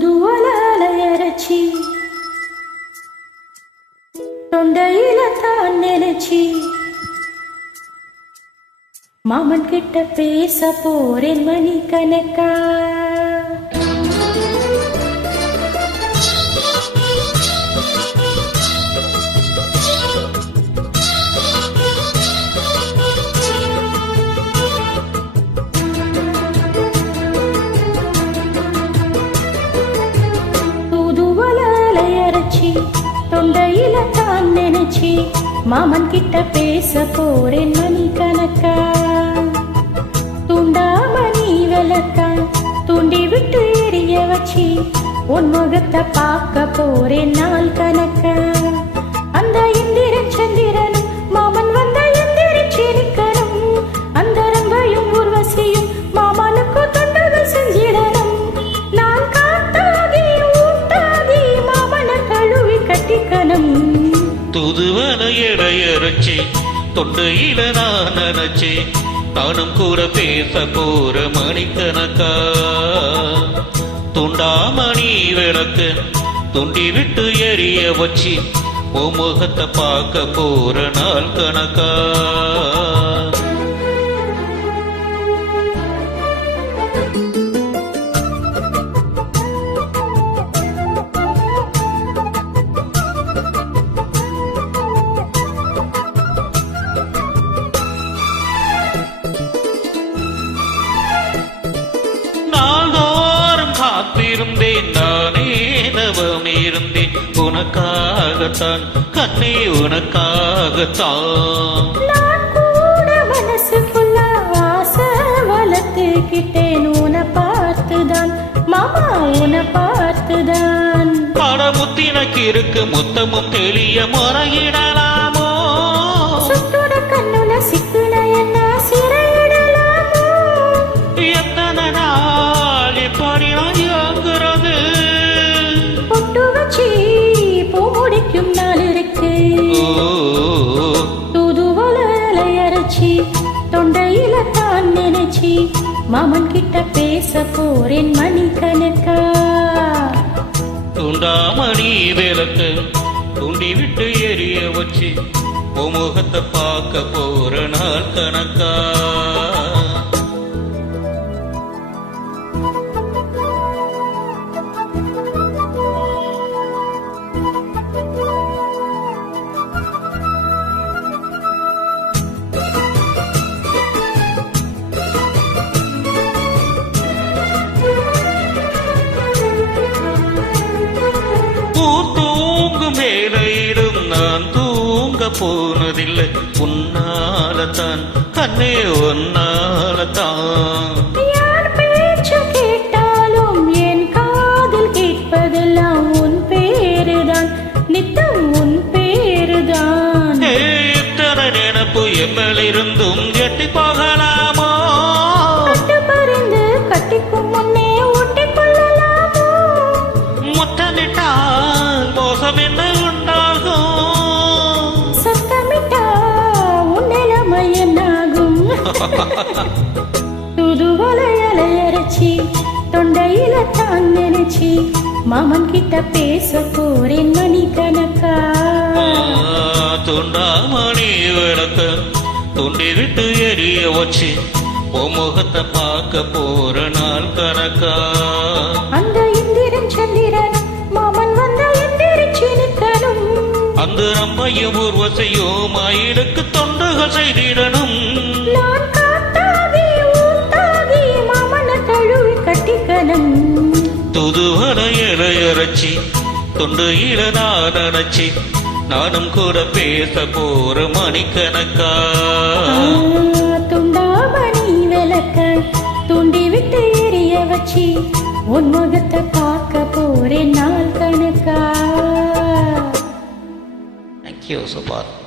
தூதுவலையரைச்சி தொண்டையில தான் நினைச்சி மாமன் கிட்ட பேச போறேன் மணி கணக்கா. தொண்டையில தான் நினைச்சி மாமன் கிட்ட பேச போறேன் மணி கணக்கா. தூண்டாமணி விளக்கா தூண்டி விட்டு எரிய வச்சி உன் முகத்தை பார்க்க போறேன் நாள் கணக்கா. அந்த இந்திர சந்திரனும் மாமன் வந்த எந்திரிச்சு நிக்கணும். அந்த ரம்பையும் உர்வசியும் மாமனுக்கு தொண்டர்கள் செஞ்சிடணும். நான் காத்தாகி ஊட்டாகி மாமனை கழுவி கட்டிக்கணும். தூதுவலையரைச்சி தொண்டையில நான் நினைச்சி நானும் கூட பேச போற மணிக்கணக்கா. துண்டாமணி விளக்கு துண்டி விட்டு எரிய வச்சி உன் முகத்தை பார்க்க போற நாள் கணக்கா. காத்திருந்தேன் நானே நவம் இருந்தேன் உனக்காகத்தான் கண்ணே உனக்காகத்தான். நான் கூட மனசுக்குள்ள ஆசை வளர்த்துக்கிட்டேன் உன்னை பார்த்துதான் மாமா உன்னை பார்த்துதான். படமுத்தினக்கு இருக்கு முத்தமும் தெளிய முறையிடலாமோ. சுத்தோட கண்ணுல சிக்குன என்ன சிறையிடலாமோ. எத்தனை நாள் எப்படி வாங்குறது பொட்டு வச்சி பூ முடிக்கும் நாள் இருக்கு. தூதுவலையரைச்சி தொண்டையில தான் நினைச்சி மாமன் கிட்ட பேச போறேன் மணி கணக்கா. துண்டாமணி விளக்கு துண்டி விட்டு எரிய வச்சு முகத்தை பார்க்க போற நாள் கணக்கா. மேலையிடும் நான் தூங்க போனதில்லை உன்னாலத்தான் கண்ணே உன்னாலத்தான். யார் பேச்சு கேட்டாலும் என் காதில் கேட்பதெல்லாம் உன் பேருதான் நித்தம் உன் பேருதான். எத்தனை நினப்பு எம்மல் இருந்தும் எட்டி போகலாமோ. கட்டு பறிந்து கட்டிக்கும் முன்னே ஒட்டிக்கொள்ளலாமோ. முத்தமிட்டால் மோசம் என்ன உண்டாகும். சத்தமிட்டா உன் நிலைமை என்னாகும். தூதுவலையரைச்சி தொண்டையில தான் நினைச்சி மாமன் கிட்ட பேச போறேன் மணி கணக்கா. துண்டாமணி விளக்கு துண்டி விட்டு எரிய வச்சு உன் முகத்தை பார்க்க போற நாள் கணக்கா. அந்த இந்திரன் சந்திரன் மாமன் வந்த எந்திரிச்சு நிக்கணும். அந்த ரம்பையும் உர்வசையும் மயிலுக்கு தொண்டுகள் செய்திடணும். நான் காத்தாகி ஊத்தாகி மாமனை கழுவி கட்டிக்கணும். தூதுவலையரைச்சி தொண்டையில நான் நினைச்சி நானும் கூட பேச போற மணிக்கணக்கா. துண்டாமணி விளக்க தூண்டி விட்டு எரிய வச்சி உன் முகத்தை பார்க்க போறேன் நாள் கணக்கா. Thank you, Subhash.